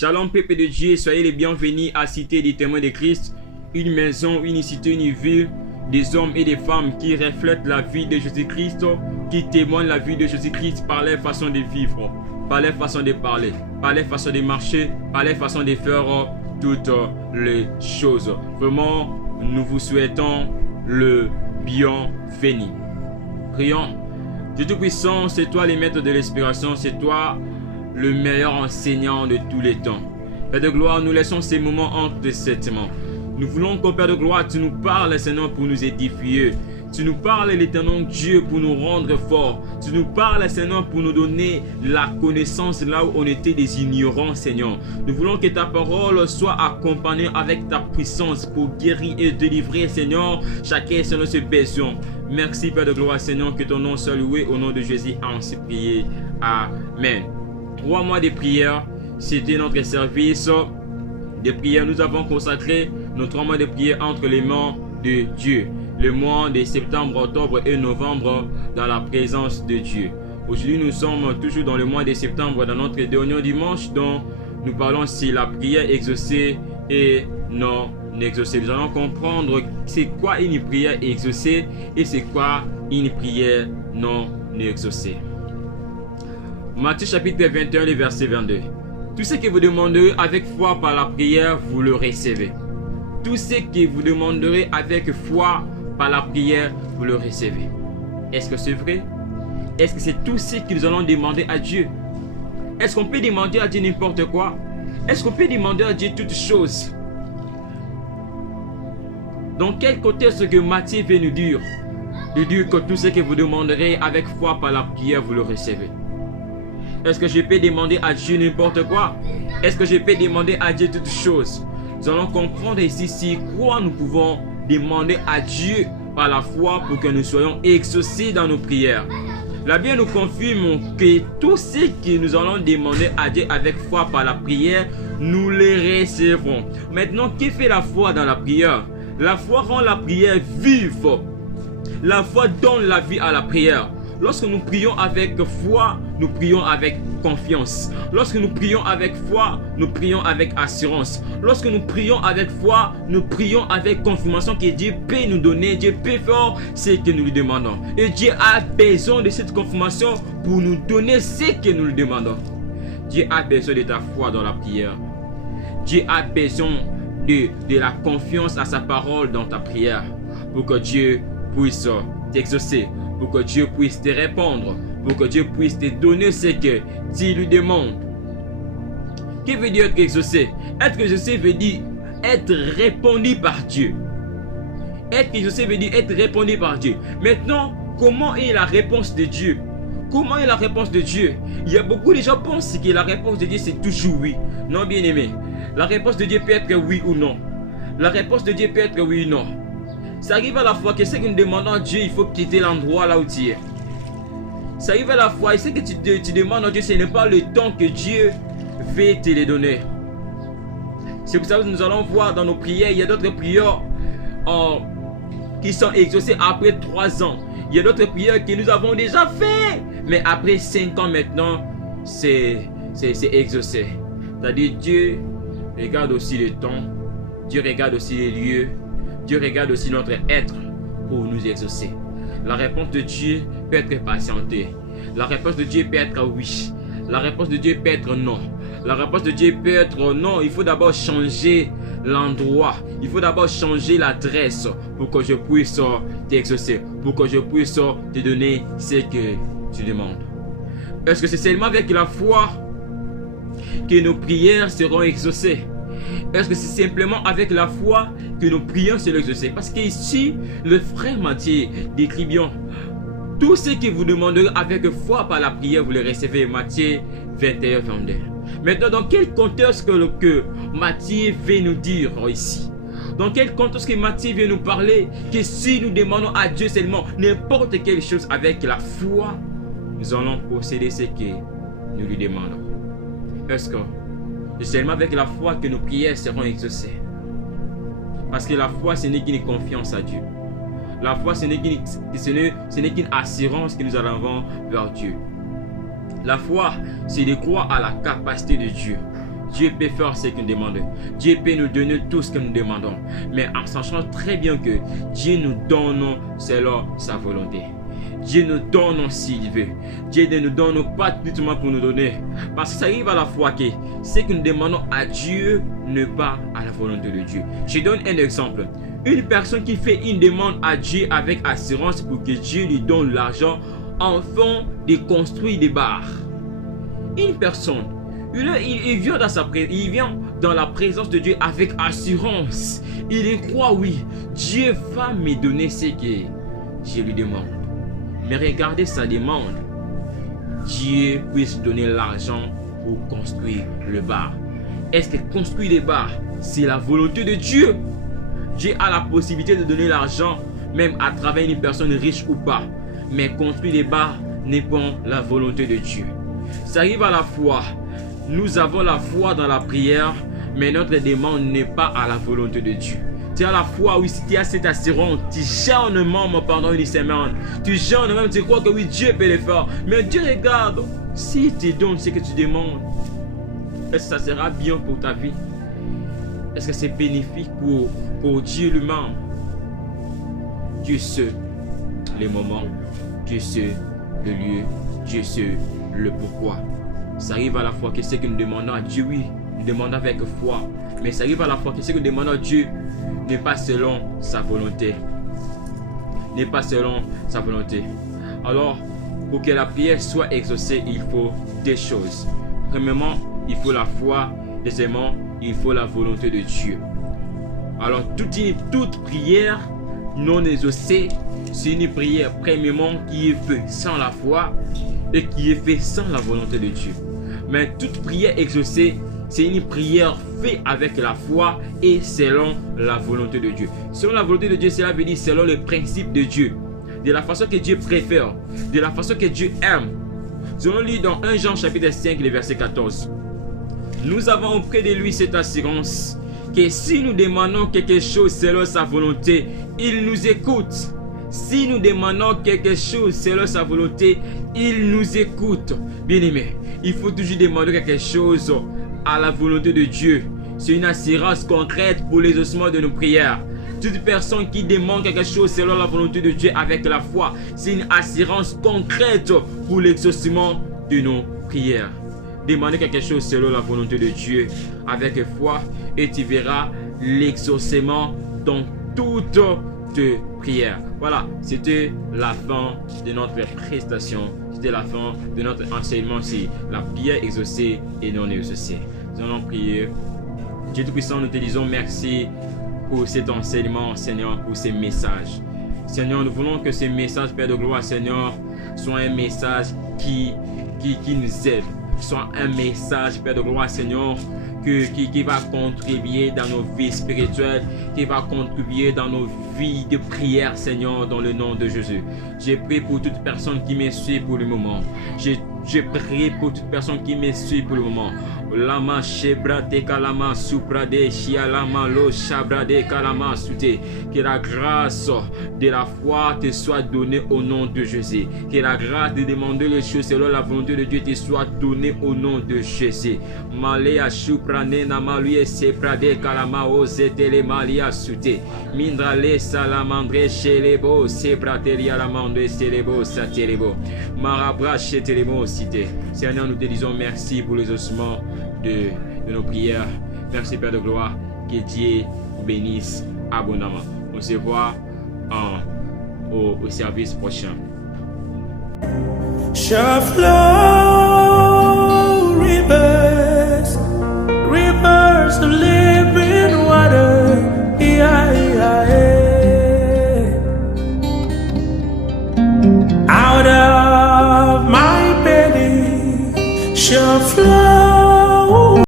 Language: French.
Shalom peuple de Dieu, soyez les bienvenus à Cité des témoins de Christ, une maison, une cité, une ville, des hommes et des femmes qui reflètent la vie de Jésus-Christ, qui témoignent la vie de Jésus-Christ par leur façon de vivre, par leur façon de parler, par leur façon de marcher, par leur façon de faire toutes les choses. Vraiment, nous vous souhaitons le bienvenu. Prions. Dieu Tout-Puissant, c'est toi le maître de l'inspiration, c'est toi le meilleur enseignant de tous les temps. Père de gloire, nous laissons ces moments entre cette main. Nous voulons qu'au Père de gloire, tu nous parles, Seigneur, pour nous édifier. Tu nous parles, l'éternel Dieu, pour nous rendre forts. Tu nous parles, Seigneur, pour nous donner la connaissance là où on était des ignorants, Seigneur. Nous voulons que ta parole soit accompagnée avec ta puissance pour guérir et délivrer, Seigneur, chacun selon ses besoins. Merci, Père de gloire, Seigneur, que ton nom soit loué. Au nom de Jésus, ainsi prié. Amen. 3 mois de prière, c'était notre service de prière. Nous avons consacré nos 3 mois de prière entre les mains de Dieu. Le mois de septembre, octobre et novembre dans la présence de Dieu. Aujourd'hui, nous sommes toujours dans le mois de septembre, dans notre dernier dimanche, dont nous parlons sur la prière exaucée et non exaucée. Nous allons comprendre c'est quoi une prière exaucée et c'est quoi une prière non exaucée. Matthieu chapitre 21, le verset 22. Tout ce que vous demanderez avec foi par la prière, vous le recevez. Tout ce que vous demanderez avec foi par la prière, vous le recevez. Est-ce que c'est vrai? Est-ce que c'est tout ce que nous allons demander à Dieu? Est-ce qu'on peut demander à Dieu n'importe quoi? Est-ce qu'on peut demander à Dieu toutes choses? Dans quel côté est-ce que Matthieu veut nous dire? De dire que tout ce que vous demanderez avec foi par la prière, vous le recevez. Est-ce que je peux demander à Dieu n'importe quoi? Est-ce que je peux demander à Dieu toutes choses? Nous allons comprendre ici si quoi nous pouvons demander à Dieu par la foi pour que nous soyons exaucés dans nos prières. La Bible nous confirme que tout ce que nous allons demander à Dieu avec foi par la prière, nous les recevrons. Maintenant, que fait la foi dans la prière? La foi rend la prière vive. La foi donne la vie à la prière. Lorsque nous prions avec foi, nous prions avec confiance. Lorsque nous prions avec foi, nous prions avec assurance. Lorsque nous prions avec foi, nous prions avec confirmation que Dieu peut nous donner, Dieu peut faire ce que nous lui demandons. Et Dieu a besoin de cette confirmation pour nous donner ce que nous lui demandons. Dieu a besoin de ta foi dans la prière. Dieu a besoin de la confiance à sa parole dans ta prière pour que Dieu puisse t'exaucer. Pour que Dieu puisse te répondre, pour que Dieu puisse te donner ce que tu lui demandes. Que veut dire être exaucé? Être exaucé veut dire être répondu par Dieu. Être exaucé veut dire être répondu par Dieu. Maintenant, comment est la réponse de Dieu? Comment est la réponse de Dieu? Il y a beaucoup de gens qui pensent que la réponse de Dieu c'est toujours oui. Non, bien aimé. La réponse de Dieu peut être oui ou non. La réponse de Dieu peut être oui ou non. Ça arrive à la fois que ce que nous demandons à Dieu, il faut quitter l'endroit là où tu es. Ça arrive à la fois, et ce que tu demandes à Dieu, ce n'est pas le temps que Dieu veut te le donner. C'est pour ça que nous allons voir dans nos prières, il y a d'autres prières qui sont exaucées après 3 ans. Il y a d'autres prières que nous avons déjà fait, mais après 5 ans maintenant, c'est exaucé. C'est-à-dire Dieu regarde aussi le temps, Dieu regarde aussi les lieux, Dieu regarde aussi notre être pour nous exaucer. La réponse de Dieu peut être patientée. La réponse de Dieu peut être oui. La réponse de Dieu peut être non. La réponse de Dieu peut être non. Il faut d'abord changer l'endroit. Il faut d'abord changer l'adresse pour que je puisse t'exaucer. Pour que je puisse te donner ce que tu demandes. Est-ce que c'est seulement avec la foi que nos prières seront exaucées? Est-ce que c'est simplement avec la foi que nos prières seront exaucées? Parce qu'ici, le frère Matthieu décrit bien tout ce que vous demanderez avec foi par la prière, vous le recevez. Matthieu 21, 22. Maintenant, dans quel contexte que Matthieu veut nous dire ici? Dans quel contexte que Matthieu veut nous parler? Que si nous demandons à Dieu seulement n'importe quelle chose avec la foi, nous allons posséder ce que nous lui demandons. Est-ce que c'est seulement avec la foi que nos prières seront exaucées? Parce que la foi, ce n'est qu'une confiance à Dieu. La foi, ce n'est qu'une assurance que nous avons vers Dieu. La foi, c'est de croire à la capacité de Dieu. Dieu peut faire ce qu'il nous demande. Dieu peut nous donner tout ce que nous demandons. Mais en sachant très bien que Dieu nous donne selon sa volonté. Dieu nous donne s'il veut. Dieu ne nous donne pas uniquement pour nous donner. Parce que ça arrive à la fois que ce que nous demandons à Dieu n'est pas à la volonté de Dieu. Je donne un exemple. Une personne qui fait une demande à Dieu avec assurance pour que Dieu lui donne l'argent afin de construire des bars. Une personne, il vient dans la présence de Dieu avec assurance. Il croit, oui, Dieu va me donner ce que je lui demande. Mais regardez sa demande. Dieu puisse donner l'argent pour construire le bar. Est-ce que construire les bars, c'est la volonté de Dieu? Dieu a la possibilité de donner l'argent, même à travers une personne riche ou pas. Mais construire les bars n'est pas la volonté de Dieu. Ça arrive à la foi. Nous avons la foi dans la prière, mais notre demande n'est pas à la volonté de Dieu. Tu as la foi, oui, si tu as cette assurance, tu jeûnes même pendant une semaine. Tu jeûnes même, tu crois que oui, Dieu peut le faire. Mais Dieu regarde, s'il te donne ce que tu demandes, est-ce que ça sera bien pour ta vie? Est-ce que c'est bénéfique pour Dieu lui-même? Dieu sait les moments, Dieu sait le lieu, Dieu sait le pourquoi. Ça arrive à la fois que ce que nous demandons à Dieu, oui, nous demandons avec foi. Mais ça arrive à la fois que ce que nous demandons à Dieu n'est pas selon sa volonté. N'est pas selon sa volonté. Alors, pour que la prière soit exaucée, il faut deux choses. Premièrement, il faut la foi. Deuxièmement, il faut la volonté de Dieu. Alors, toute prière non exaucée, c'est une prière, premièrement, qui est faite sans la foi et qui est faite sans la volonté de Dieu. Mais toute prière exaucée, c'est une prière faite avec la foi et selon la volonté de Dieu. Selon la volonté de Dieu, cela veut dire selon le principe de Dieu. De la façon que Dieu préfère, de la façon que Dieu aime. Nous allons lire dans 1 Jean chapitre 5, le verset 14. Nous avons auprès de lui cette assurance que si nous demandons quelque chose selon sa volonté, il nous écoute. Si nous demandons quelque chose selon sa volonté, il nous écoute. Bien-aimé, il faut toujours demander quelque chose à la volonté de Dieu. C'est une assurance concrète pour l'exaucement de nos prières. Toute personne qui demande quelque chose selon la volonté de Dieu avec la foi, c'est une assurance concrète pour l'exaucement de nos prières. Demandez quelque chose selon la volonté de Dieu avec foi et tu verras l'exaucement dans toutes tes prières. Voilà, c'était la fin de notre prestation. C'était la fin de notre enseignement sur la prière exaucée et non exaucée. Nous allons prier. Dieu Tout-Puissant, nous te disons merci pour cet enseignement, Seigneur, pour ces messages. Seigneur, nous voulons que ces messages, Père de gloire, Seigneur, soient un message qui nous aide. Soit un message, Père de gloire, Seigneur, qui va contribuer dans nos vies spirituelles, qui va contribuer dans nos vies de prière, Seigneur, dans le nom de Jésus. J'ai prié pour toute personne qui me suit pour le moment. J'ai prié pour toute personne qui me suit pour le moment. Lama shebrade kalama suprade shialama lo shabrade kalama sute. Que la grâce de la foi te soit donnée au nom de Jésus. Que la grâce de demander les choses selon la volonté de Dieu te soit donnée au nom de Jésus. Malea suprane namalue seprade kalama ozetele malia sute. Mindrale salamandre shelebo sebratelia lamande selebo satelebo. Marabra chetelebo cité. Seigneur, nous te disons merci pour les ossements de nos prières. Merci Père de gloire. Que Dieu bénisse abondamment. On se voit au service prochain. Shall flow rivers of